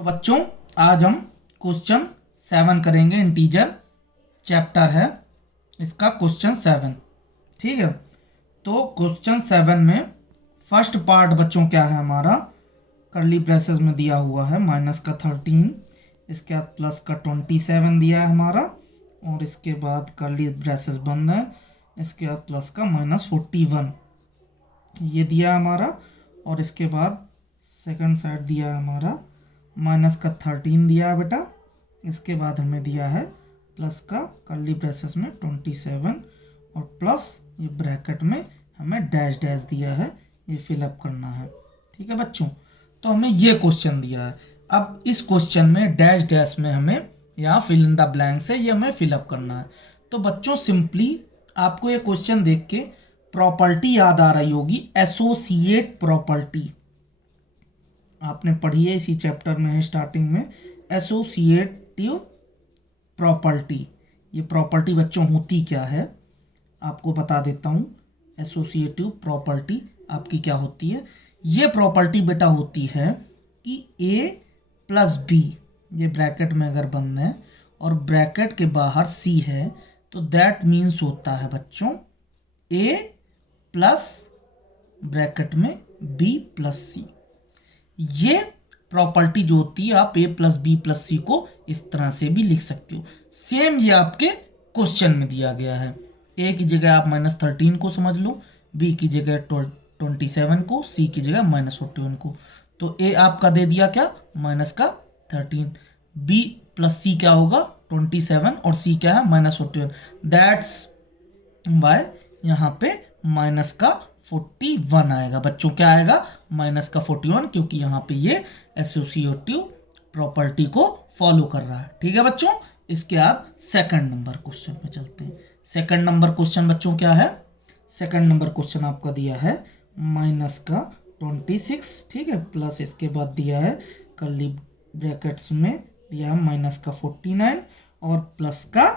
तो बच्चों आज हम क्वेश्चन 7 करेंगे। इंटीजर चैप्टर है इसका क्वेश्चन 7। ठीक है, तो क्वेश्चन 7 में फर्स्ट पार्ट बच्चों क्या है हमारा, करली ब्रेसेस में दिया हुआ है -13, इसके बाद प्लस का 27 दिया है हमारा, और इसके बाद करली ब्रेसेस बंद है, इसके बाद प्लस का -41 ये दिया हमारा, और इसके बाद सेकंड साइड दिया है हमारा -13 दिया है बेटा। इसके बाद हमें दिया है प्लस का करली ब्रेसेस में 27 और प्लस ये ब्रैकेट में हमें डैश डैश दिया है, ये फिलअप करना है। ठीक है बच्चों, तो हमें ये क्वेश्चन दिया है। अब इस क्वेश्चन में डैश डैश में हमें यहाँ फिल इन द ब्लैंक से ये हमें फिलअप करना है। तो बच्चों सिंपली आपको ये क्वेश्चन देख के प्रॉपर्टी याद आ रही होगी, एसोसिएट प्रॉपर्टी आपने पढ़ी है, इसी चैप्टर में है स्टार्टिंग में, एसोसिएटिव प्रॉपर्टी। ये प्रॉपर्टी बच्चों होती क्या है आपको बता देता हूँ। एसोसिएटिव प्रॉपर्टी आपकी क्या होती है, ये प्रॉपर्टी बेटा होती है कि a प्लस बी, ये ब्रैकेट में अगर बंद है और ब्रैकेट के बाहर c है, तो दैट मीन्स होता है बच्चों a प्लस ब्रैकेट में b प्लस c। ये प्रॉपर्टी जो होती है, आप a प्लस बी प्लस सी को इस तरह से भी लिख सकते हो। सेम ये आपके क्वेश्चन में दिया गया है। a की जगह आप -13 को समझ लो, b की जगह 27 को, c की जगह -41 को। तो a आपका दे दिया क्या, -13, b प्लस c क्या होगा 27 और c क्या है -41। दैट्स वाई यहाँ पे -41 आएगा बच्चों। क्या आएगा, -41, क्योंकि यहाँ पे ये एसोसिएटिव प्रॉपर्टी को फॉलो कर रहा है। ठीक है बच्चों, इसके बाद सेकंड नंबर क्वेश्चन पे चलते हैं। सेकंड नंबर क्वेश्चन बच्चों क्या है, सेकंड नंबर क्वेश्चन आपका दिया है -26, ठीक है, प्लस इसके बाद दिया है कर्ली ब्रैकेट्स में दिया है -49 और प्लस का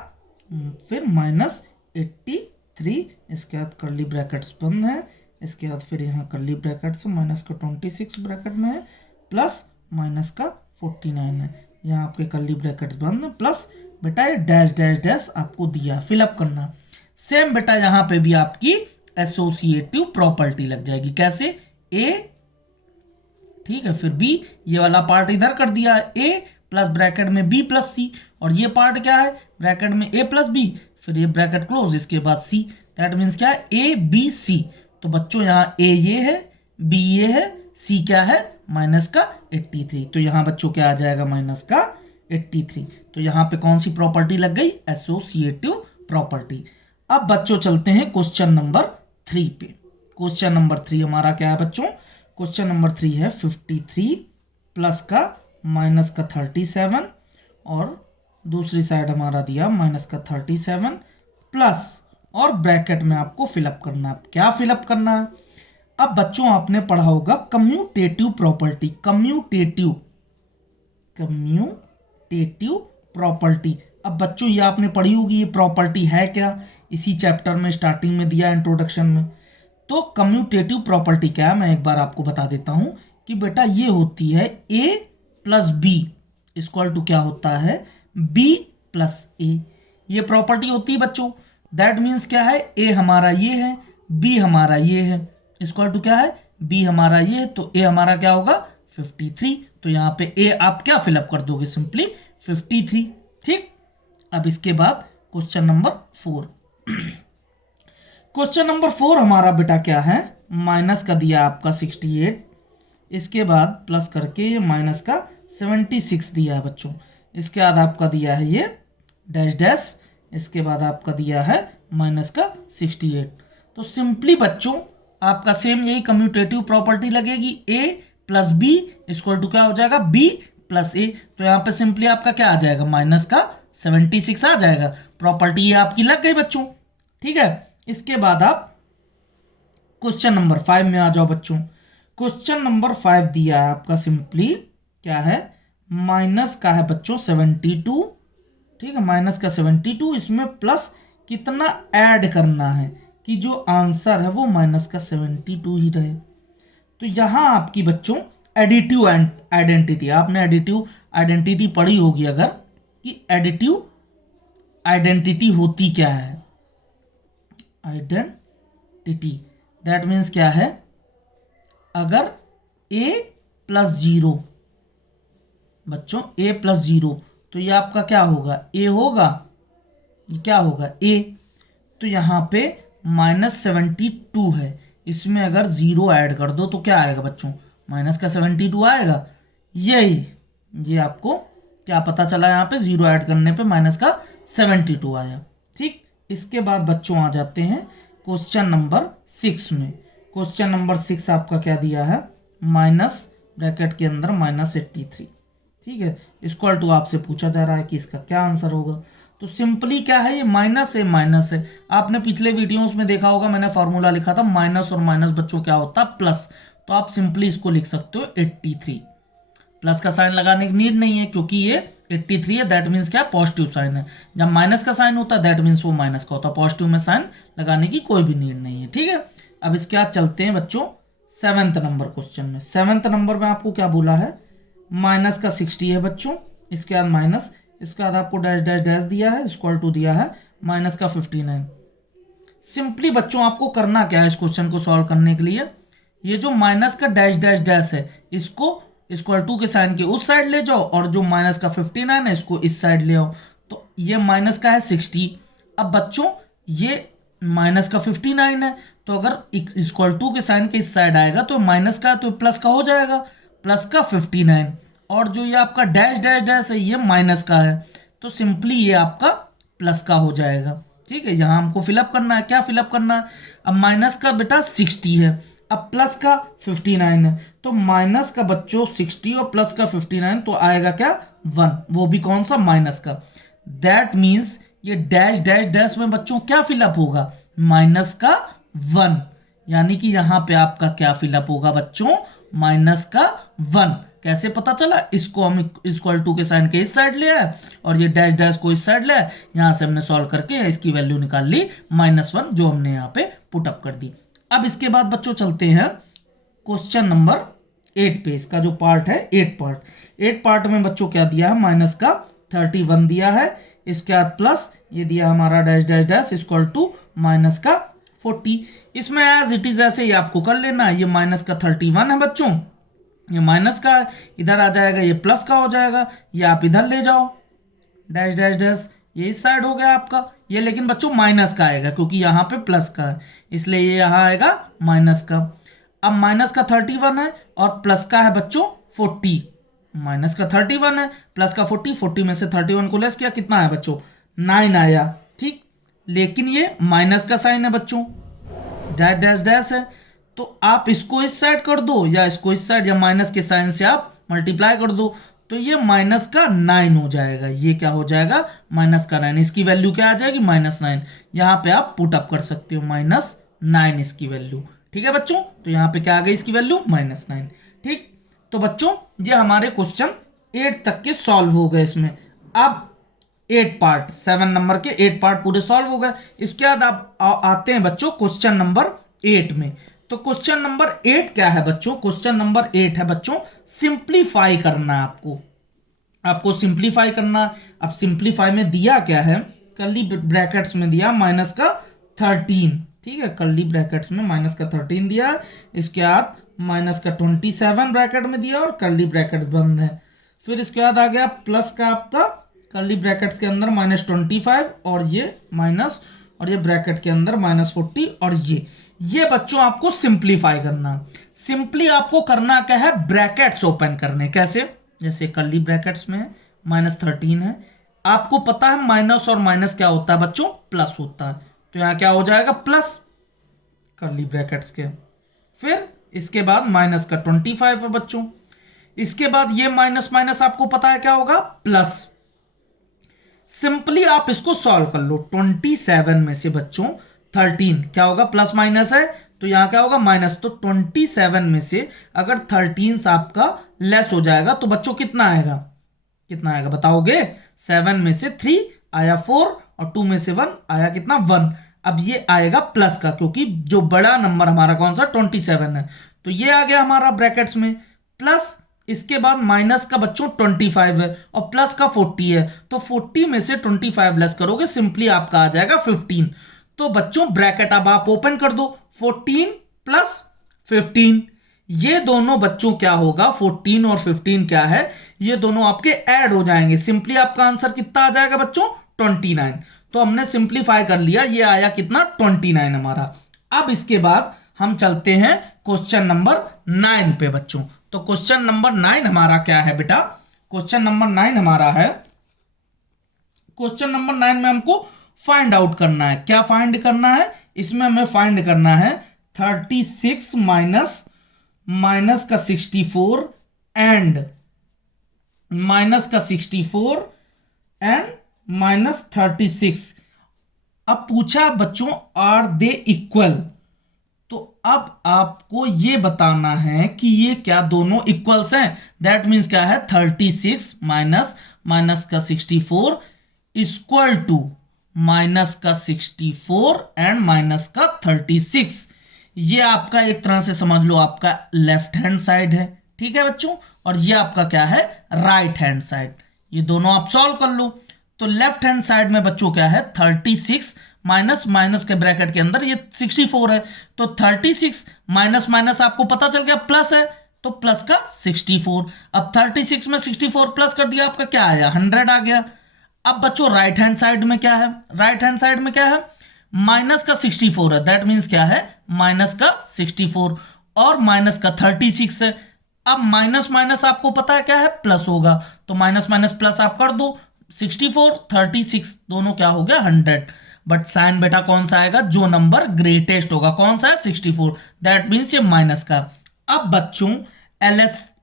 फिर -83, इसके बाद कर्ली ब्रैकेट्स बंद है, इसके बाद फिर यहाँ कर्ली ब्रैकेट्स -26 ब्रैकेट में है, प्लस -49 है, यहाँ आपके कर्ली ब्रैकेट्स बंद है, प्लस बेटा ये डैश डैश डैश आपको दिया फिलअप करना। सेम बेटा यहाँ पे भी आपकी एसोसिएटिव प्रॉपर्टी लग जाएगी। कैसे, a, ठीक है, फिर b, ये वाला पार्ट इधर कर दिया है, a प्लस ब्रैकेट में b प्लस c, और ये पार्ट क्या है ब्रैकेट में a प्लस b, फिर ये ब्रैकेट क्लोज, इसके बाद c, दैट मीन्स क्या है a b c। तो बच्चों यहाँ a ये है, b ये है, c क्या है -83। तो यहाँ बच्चों क्या आ जाएगा -83। तो यहाँ पे कौन सी प्रॉपर्टी लग गई, एसोसिएटिव प्रॉपर्टी। अब बच्चों चलते हैं क्वेश्चन नंबर 3 पे। क्वेश्चन नंबर 3 हमारा क्या है बच्चों, क्वेश्चन नंबर 3 है 53 प्लस का -37 और दूसरी साइड हमारा दिया -37 प्लस, और ब्रैकेट में आपको फिलअप करना है। क्या फिलअप करना है, अब बच्चों आपने पढ़ा होगा कम्यूटेटिव प्रॉपर्टी, कम्यूटेटिव प्रॉपर्टी। अब बच्चों ये आपने पढ़ी होगी, ये प्रॉपर्टी है क्या, इसी चैप्टर में स्टार्टिंग में दिया इंट्रोडक्शन में। तो कम्यूटेटिव प्रॉपर्टी क्या है मैं एक बार आपको बता देता हूं कि बेटा ये होती है a plus b equal to क्या होता है b प्लस a। ये प्रॉपर्टी होती है बच्चों। दैट मीन्स क्या है, a हमारा ये है, b हमारा ये है, इक्वल टू क्या है b हमारा ये है, तो a हमारा क्या होगा 53। तो यहाँ पे a आप क्या फिलअप कर दोगे, सिंपली 53। ठीक, अब इसके बाद क्वेश्चन नंबर 4। क्वेश्चन नंबर 4 हमारा बेटा क्या है, माइनस का दिया आपका 68, इसके बाद प्लस करके ये माइनस का 76 दिया है बच्चों, इसके बाद आपका दिया है ये डैश डैश, इसके बाद आपका दिया है माइनस का 68। तो सिंपली बच्चों आपका सेम यही कम्यूटेटिव प्रॉपर्टी लगेगी, a plus b equal to क्या हो जाएगा b प्लस a। तो यहाँ पे सिंपली आपका क्या आ जाएगा, माइनस का 76 आ जाएगा। प्रॉपर्टी ये आपकी लग गई बच्चों। ठीक है, इसके बाद आप क्वेश्चन नंबर 5 में आ जाओ बच्चों। क्वेश्चन नंबर 5 दिया है आपका सिंपली क्या है, माइनस का है बच्चों 72, ठीक है, माइनस का 72, इसमें प्लस कितना ऐड करना है कि जो आंसर है वो -72 ही रहे। तो यहाँ आपकी बच्चों एडिटिव आइडेंटिटी, आपने एडिटिव आइडेंटिटी पढ़ी होगी अगर, कि एडिटिव आइडेंटिटी होती क्या है। आइडेंटिटी दैट मीन्स क्या है, अगर a प्लस 0 बच्चों, a प्लस 0, तो ये आपका क्या होगा, a होगा, ये क्या होगा a। तो यहाँ पे -72 है, इसमें अगर 0 ऐड कर दो तो क्या आएगा बच्चों, -72 आएगा। ये आपको क्या पता चला, यहाँ पे 0 ऐड करने पे -72 आया। ठीक, इसके बाद बच्चों आ जाते हैं क्वेश्चन नंबर 6 में। क्वेश्चन नंबर 6 आपका क्या दिया है, माइनस ब्रैकेट के अंदर -83। ठीक है, इक्वल टू आपसे पूछा जा रहा है कि इसका क्या आंसर होगा। तो सिंपली क्या है, ये माइनस है, माइनस है। आपने पिछले वीडियोस में देखा होगा, मैंने फॉर्मूला लिखा था, माइनस और माइनस बच्चों क्या होता है, प्लस। तो आप सिंपली इसको लिख सकते हो 83। प्लस का साइन लगाने की नीड नहीं है, क्योंकि ये 83 है, दैट मीन्स क्या, पॉजिटिव साइन है। जब माइनस का साइन होता है दैट मीन्स वो माइनस का होता है, पॉजिटिव में साइन लगाने की कोई भी नीड नहीं है। ठीक है, अब इसके बाद चलते हैं बच्चों 7th नंबर क्वेश्चन में। 7th नंबर में आपको क्या बोला है, माइनस का 60 है बच्चों, इसके बाद माइनस, इसके बाद आपको डैश डैश डैश दिया है, इक्वल टू दिया है माइनस का 59। सिंपली बच्चों आपको करना क्या है इस क्वेश्चन को सॉल्व करने के लिए, ये जो माइनस का डैश डैश डैश है इसको इक्वल टू के साइन के उस साइड ले जाओ, और जो माइनस का 59 है इसको इस साइड ले आओ। तो ये माइनस का है 60। अब बच्चों ये माइनस का 59 है, तो अगर इक्वल टू के साइन के इस साइड आएगा तो माइनस का तो प्लस का हो जाएगा, प्लस का 59। और जो ये आपका डैश डैश डैश है ये माइनस का है, तो सिंपली ये आपका प्लस का हो जाएगा। ठीक है, यहाँ हमको फिलअप करना है, क्या फिलअप करना है, अब माइनस का बेटा 60 है, अब प्लस का 59 है, तो माइनस का बच्चों 60 और प्लस का 59, तो आएगा क्या 1, वो भी कौन सा, माइनस का। दैट मीन्स ये डैश डैश डैश में बच्चों क्या फिलअप होगा, माइनस का 1, यानी कि यहाँ पे आपका क्या फिलअप होगा बच्चों, माइनस का 1। कैसे पता चला, इसको हम इक्वल टू के साइन के इस साइड ले आए और ये डैश डैश को इस साइड ले आए, यहाँ से हमने सॉल्व करके इसकी वैल्यू निकाल ली -1, जो हमने यहाँ पे पुट अप कर दी। अब इसके बाद बच्चों चलते हैं क्वेश्चन नंबर 8 पे। इसका जो पार्ट है 8 पार्ट में बच्चों क्या दिया है, माइनस का 31 दिया है, इसके बाद प्लस ये दिया हमारा dash dash dash equal to minus का 40। इसमें एज इट इज ऐसे ही आपको कर लेना है, ये माइनस का 31 है बच्चों, ये माइनस का इधर आ जाएगा, ये प्लस का हो जाएगा, ये आप इधर ले जाओ डैश डैश डैश, ये इस साइड हो गया आपका, ये लेकिन बच्चों माइनस का आएगा क्योंकि यहाँ पे प्लस का है, इसलिए ये यहाँ आएगा माइनस का। अब माइनस का 31 है और प्लस का है बच्चों 40, माइनस का 31 है प्लस का 40, 40 में से 31 को लेस किया, कितना है बच्चों 9 आया। ठीक, लेकिन ये माइनस का साइन है बच्चों, डैश डैश डैश है, तो आप इसको इस साइड कर दो या इसको इस साइड, या माइनस के साइन से आप मल्टीप्लाई कर दो, तो ये माइनस का 9 हो जाएगा। ये क्या हो जाएगा, माइनस का 9, इसकी वैल्यू क्या आ जाएगी, -9। यहाँ पे आप पुट अप कर सकते हो -9 इसकी वैल्यू। ठीक है बच्चों, तो यहाँ पे क्या आ गई इसकी वैल्यू -9। ठीक, तो बच्चों ये हमारे क्वेश्चन 8 तक के सॉल्व हो गए। इसमें अब 8 पार्ट, 7 नंबर के 8 पार्ट पूरे सॉल्व हो गए। इसके बाद आप आते हैं बच्चों क्वेश्चन नंबर 8 में। तो क्वेश्चन नंबर 8 क्या है बच्चों, क्वेश्चन नंबर 8 है बच्चों सिंप्लीफाई करना है आपको सिंप्लीफाई करना। अब सिंप्लीफाई में दिया क्या है, कर्ली ब्रैकेट्स में दिया माइनस का 13। ठीक है, कर्ली ब्रैकेट्स में माइनस का 13 दिया, इसके बाद माइनस का 27 ब्रैकेट में दिया और कर्ली ब्रैकेट बंद है। फिर इसके बाद आ गया प्लस का आपका कर्ली ब्रैकेट्स के अंदर -25 और ये माइनस, और ये ब्रैकेट के अंदर -40, और ये बच्चों आपको सिंप्लीफाई करना। सिंपली आपको करना क्या है, ब्रैकेट्स ओपन करने। कैसे, जैसे कर्ली ब्रैकेट्स में -13 है, आपको पता है माइनस और माइनस क्या होता है बच्चों, प्लस होता है, तो यहाँ क्या हो जाएगा प्लस कर्ली ब्रैकेट्स के। फिर इसके बाद माइनस का 25 है बच्चों, इसके बाद ये माइनस माइनस आपको पता है क्या होगा, प्लस। सिंपली आप इसको सॉल्व कर लो, 27 में से बच्चों 13 क्या होगा, प्लस माइनस है तो यहाँ क्या होगा माइनस, तो 27 में से अगर 13 आपका लेस हो जाएगा तो बच्चों कितना आएगा बताओगे, 7 में से 3 आया 4 और 2 में से 1 आया कितना 1। अब ये आएगा प्लस का, क्योंकि जो बड़ा नंबर हमारा कौन सा 27 है, तो ये आ गया हमारा ब्रैकेट्स में प्लस इसके बाद माइनस का बच्चों 25 है और प्लस का 40 है, तो 40 में से 25 लेस करोगे, सिंपली आपका आ जाएगा 15। तो बच्चों ब्रैकेट अब आप ओपन कर दो, 14 प्लस 15, ये दोनों बच्चों क्या होगा, 14 और 15 क्या है, ये दोनों आपके ऐड हो जाएंगे, सिंपली आपका आंसर कितना आ जाएगा बच्चों, 29। तो हमने सिंप्लीफाई कर लिया, ये आया कितना, 29 हमारा। अब इसके बाद हम चलते हैं क्वेश्चन नंबर 9 पे बच्चों। तो क्वेश्चन नंबर 9 हमारा क्या है बेटा, क्वेश्चन नंबर 9 हमारा है, क्वेश्चन नंबर 9 में हमको फाइंड आउट करना है, क्या फाइंड करना है, इसमें हमें फाइंड करना है 36 माइनस का 64 एंड माइनस का 64 एंड माइनस 36। अब पूछा बच्चों आर दे इक्वल, तो अब आपको ये बताना है कि ये क्या दोनों इक्वल्स हैं, दैट मीन्स क्या है, 36 माइनस का 64 इक्वल टू माइनस का 64 एंड माइनस का 36। ये आपका एक तरह से समझ लो आपका लेफ्ट हैंड साइड है, ठीक है बच्चों, और ये आपका क्या है, राइट हैंड साइड। ये दोनों आप सॉल्व कर लो। तो लेफ्ट हैंड साइड में बच्चों क्या है, 36 माइनस के ब्रैकेट के अंदर ये 64 है, तो 36 माइनस आपको पता चल गया प्लस है, तो प्लस का 64। अब 36 में 64 प्लस कर दिया, आपका क्या आया, 100 आ गया। अब बच्चों राइट हैंड साइड में क्या है, राइट हैंड साइड में क्या है, माइनस का 64 है, दैट मीन्स क्या है, माइनस का 64 और माइनस का 36 है। अब माइनस आपको पता है क्या है, प्लस होगा, तो माइनस प्लस आप कर दो, 64 36 दोनों क्या हो गया, 100। बट साइन बेटा कौन सा आएगा, जो नंबर ग्रेटेस्ट होगा, कौन सा है, 64, दैट मीन्स ये माइनस का। अब बच्चों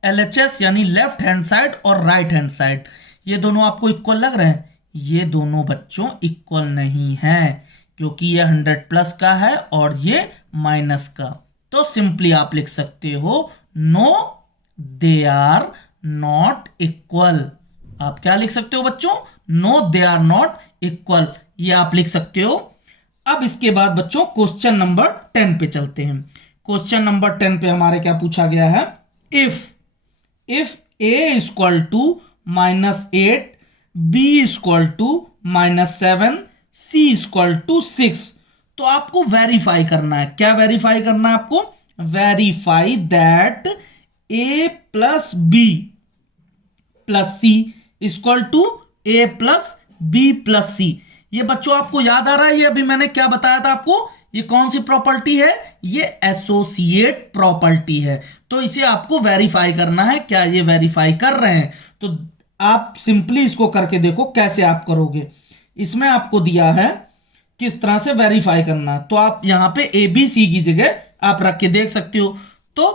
LHS यानी लेफ्ट हैंड साइड और राइट हैंड साइड, ये दोनों आपको इक्वल लग रहे हैं, ये दोनों बच्चों इक्वल नहीं है, क्योंकि ये 100 प्लस का है और ये माइनस का। तो सिंपली आप लिख सकते हो, no they are not equal. आप क्या लिख सकते हो बच्चों, no they are not equal, ये आप लिख सकते हो। अब इसके बाद बच्चों क्वेश्चन नंबर 10 पे चलते हैं। क्वेश्चन नंबर 10 पे हमारे क्या पूछा गया है, if a equal to -8, b equal to -7, c equal to 6। तो आपको वेरीफाई करना है, क्या वेरीफाई करना है आपको, verify that a plus b plus c equal to a plus b plus c। ये बच्चों आपको याद आ रहा है, ये अभी मैंने क्या बताया था आपको, ये कौन सी प्रॉपर्टी है, ये एसोसिएट प्रॉपर्टी है। तो इसे आपको वेरीफाई करना है, क्या ये वेरीफाई कर रहे हैं, तो आप सिंपली इसको करके देखो कैसे आप करोगे। इसमें आपको दिया है किस तरह से वेरीफाई करना, तो आप यहां पे ए बी सी की जगह आप रख के देख सकते हो। तो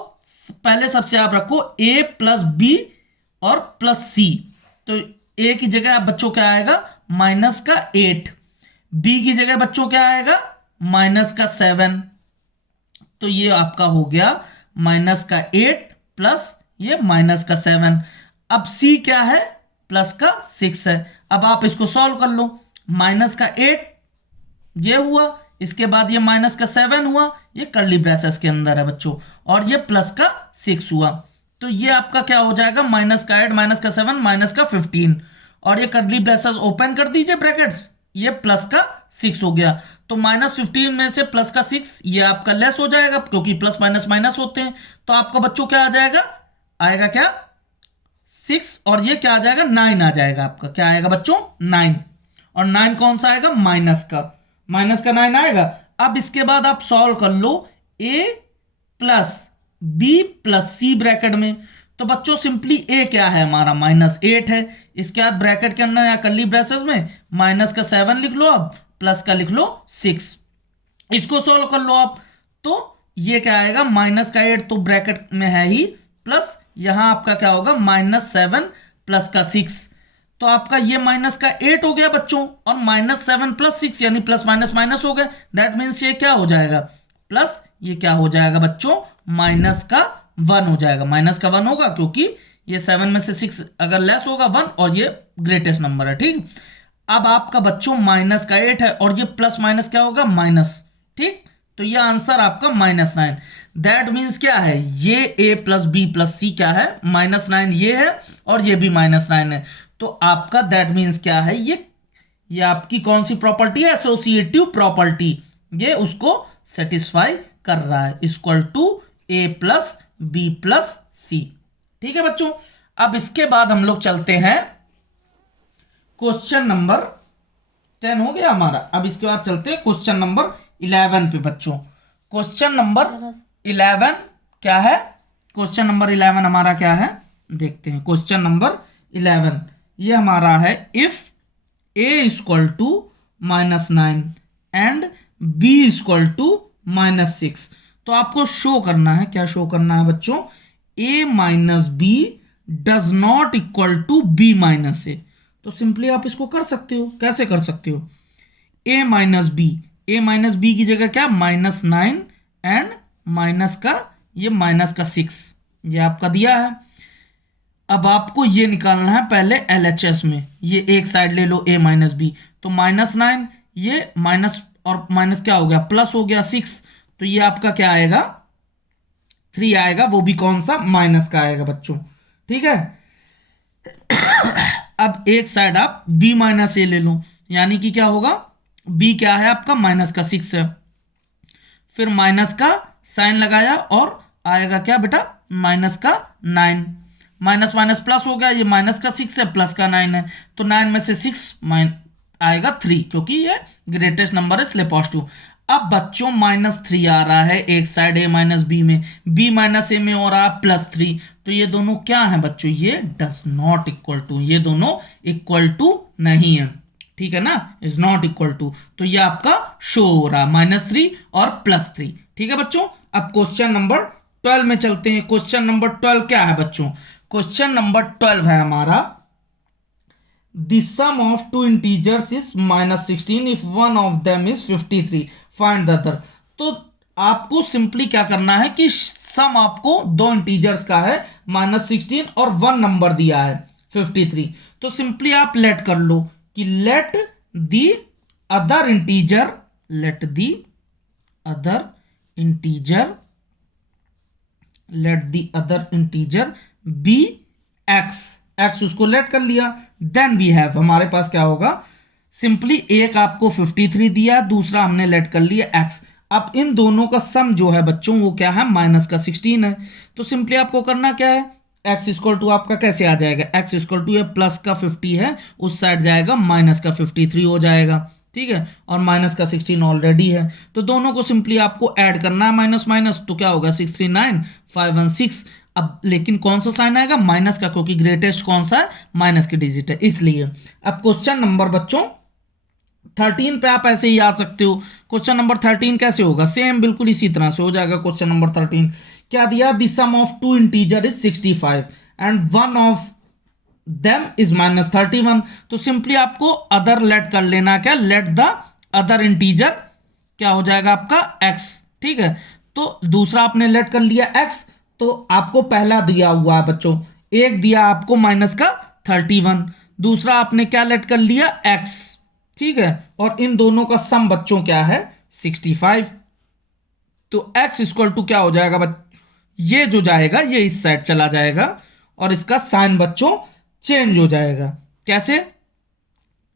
पहले सबसे आप रखो a प्लस बी और प्लस सी, तो a की जगह बच्चों क्या आएगा, माइनस का 8, b की जगह बच्चों क्या आएगा, माइनस का 7, तो ये आपका हो गया माइनस का 8 प्लस ये माइनस का 7। अब c क्या है, प्लस का 6 है। अब आप इसको सॉल्व कर लो, माइनस का 8 ये हुआ, इसके बाद ये माइनस का 7 हुआ, ये कर्ली ब्रेसेस के अंदर है बच्चों, और ये प्लस का 6 हुआ, तो ये आपका क्या हो जाएगा, माइनस का 8 माइनस का 7 माइनस का 15, और ये कर्ली ब्रेसेस ओपन कर दीजिए ब्रैकेट्स, ये प्लस का 6 हो गया। तो -15 में से प्लस का 6 ये आपका लेस हो जाएगा, क्योंकि प्लस माइनस माइनस होते हैं, तो आपका बच्चों क्या आ जाएगा, आएगा क्या 6, और ये क्या आ जाएगा 9 आ जाएगा, आपका क्या आएगा बच्चों 9, और 9 कौन सा आएगा, माइनस का 9 आएगा। अब इसके बाद आप सॉल्व कर लो a plus b plus c bracket में, तो बच्चों सिंपली a क्या है हमारा, -8 है, इसके बाद ब्रैकेट के अंदर या कर्ली ब्रेसेस में माइनस का 7 लिख लो, अब प्लस का लिख लो 6, इसको सॉल्व कर लो आप, तो ये क्या आएगा, माइनस का 8 तो ब्रैकेट में है ही, प्लस यहां आपका क्या होगा, -7 प्लस का 6, तो आपका ये माइनस का 8 हो गया बच्चों, और -7 प्लस 6 यानी प्लस माइनस माइनस हो गया, दैट मीन्स ये क्या हो जाएगा, प्लस ये क्या हो जाएगा बच्चों, माइनस का 1 हो जाएगा, माइनस का 1 होगा, क्योंकि ये 7 में से 6 अगर लेस होगा 1, और ये ग्रेटेस्ट नंबर है, ठीक। अब आपका बच्चों माइनस का 8 है, और ये प्लस माइनस क्या होगा, माइनस, ठीक, तो ये आंसर आपका -9। दैट मीन्स क्या है, ये a प्लस बी प्लस सी क्या है, -9 ये है और ये भी -9 है। तो आपका दैट मीन्स क्या है, ये आपकी कौन सी प्रॉपर्टी है, एसोसिएटिव प्रॉपर्टी, ये उसको सेटिस्फाई कर रहा है, equal to a plus b plus c. ठीक है बच्चों, अब इसके बाद हम लोग चलते हैं क्वेश्चन नंबर 10 हो गया हमारा। अब इसके बाद चलते हैं क्वेश्चन नंबर 11 पे बच्चों। क्वेश्चन नंबर 11 क्या है, क्वेश्चन नंबर 11 हमारा क्या है, देखते हैं। क्वेश्चन नंबर 11 ये हमारा है, if a equal to -9 and b equal to -6। तो आपको शो करना है, क्या शो करना है बच्चों, a minus b does not equal to b minus a. तो सिंपली आप इसको कर सकते हो, कैसे कर सकते हो, a माइनस बी की जगह क्या, -9 एंड माइनस का ये -6, ये आपका दिया है। अब आपको ये निकालना है पहले LHS में, ये एक साइड ले लो a माइनस बी, तो -9 ये माइनस और माइनस क्या हो गया, प्लस हो गया 6, तो ये आपका क्या आएगा, 3 आएगा, वो भी कौन सा, माइनस का आएगा बच्चों। ठीक है, अब एक साइड आप b माइनस ए ले लो, यानी कि क्या होगा, b क्या है आपका, -6 है, फिर माइनस का साइन लगाया और आएगा क्या बेटा, -9, माइनस माइनस प्लस हो गया, ये -6 है, प्लस का 9 है, तो 9 में से 6 आएगा 3, क्योंकि ये ग्रेटेस्ट नंबर है इसलिए पॉजिटिव। अब बच्चों -3 आ रहा है एक साइड a माइनस बी में, b माइनस ए में और आप +3, तो ये दोनों क्या है बच्चों, ये डज नॉट इक्वल टू, ये दोनों इक्वल टू नहीं है, ठीक है ना, इज नॉट इक्वल टू, तो ये आपका शो हो रहा है -3 और +3। ठीक है बच्चों, अब क्वेश्चन नंबर 12 में चलते हैं। क्वेश्चन नंबर 12 क्या है बच्चों, क्वेश्चन नंबर 12 है हमारा, the sum of two integers is -16 if one of them is 53, find the other। तो आपको सिंपली क्या करना है कि सम आपको दो इंटीजर्स का है, -16 और 1 नंबर दिया है 53, तो सिंपली आप लेट कर लो कि let the other integer, let the other integer be x उसको लेट कर लिया, देन वी हैव, हमारे पास क्या होगा, सिंपली एक आपको 53 दिया, दूसरा हमने लेट कर लिया x। अब इन दोनों का सम जो है बच्चों वो क्या है, -16 है, तो सिंपली आपको करना क्या है, x इक्वल टू आपका कैसे आ जाएगा, x इक्वल टू ये प्लस का 50 है, उस साइड जाएगा माइनस का 53 हो जाएगा, ठीक है, और माइनस का 16 ऑलरेडी है, तो दोनों को सिंपली आपको ऐड करना है माइनस माइनस, तो क्या होगा 6 3 9 5 1 6। अब लेकिन कौन सा साइन आएगा, माइनस का, क्योंकि ग्रेटेस्ट कौन सा है, माइनस की डिजिट है, इसलिए। अब क्वेश्चन नंबर बच्चों 13 पे आप ऐसे ही आ सकते हो। क्वेश्चन नंबर 13 कैसे होगा, सेम बिल्कुल इसी तरह से हो जाएगा। क्वेश्चन नंबर 13 क्या दिया, the sum of two integer is 65 and one of them is -31। तो सिंपली आपको अदर लेट कर लेना, क्या, लेट द अदर इंटीजर क्या हो जाएगा आपका x, ठीक है, तो दूसरा आपने लेट कर लिया x, तो आपको पहला दिया हुआ है बच्चों, एक दिया आपको -31, दूसरा आपने क्या लेट कर लिया x, ठीक है, और इन दोनों का सम बच्चों क्या है 65। तो x इक्वल टू क्या हो जाएगा ये जो जाएगा ये इस साइड चला जाएगा और इसका साइन बच्चों चेंज हो जाएगा, कैसे,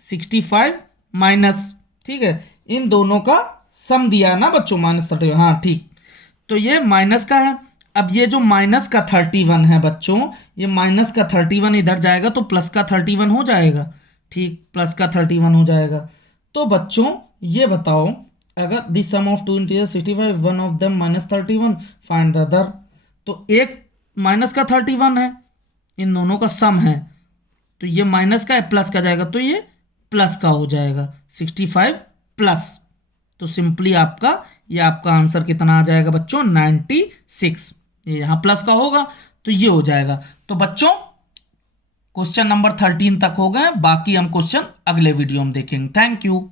65 माइनस, ठीक है, इन दोनों का सम दिया ना बच्चों -31, हाँ ठीक, तो ये माइनस का है। अब ये जो माइनस का 31 है बच्चों, ये माइनस का 31 इधर जाएगा तो प्लस का 31 हो जाएगा, ठीक, प्लस का 31 हो जाएगा। तो बच्चों ये बताओ, अगर the sum of two integers 65, one of them -31, find the other. तो एक माइनस का 31 है, इन दोनों का सम है, तो ये माइनस का है, प्लस का जाएगा, तो ये प्लस का हो जाएगा 65 प्लस, तो सिंपली आपका ये आपका आंसर कितना आ जाएगा बच्चों 96, ये यहाँ प्लस का होगा तो ये हो जाएगा। तो बच्चों क्वेश्चन नंबर 13 तक हो गए, बाकी हम क्वेश्चन अगले वीडियो में देखेंगे। Thank you.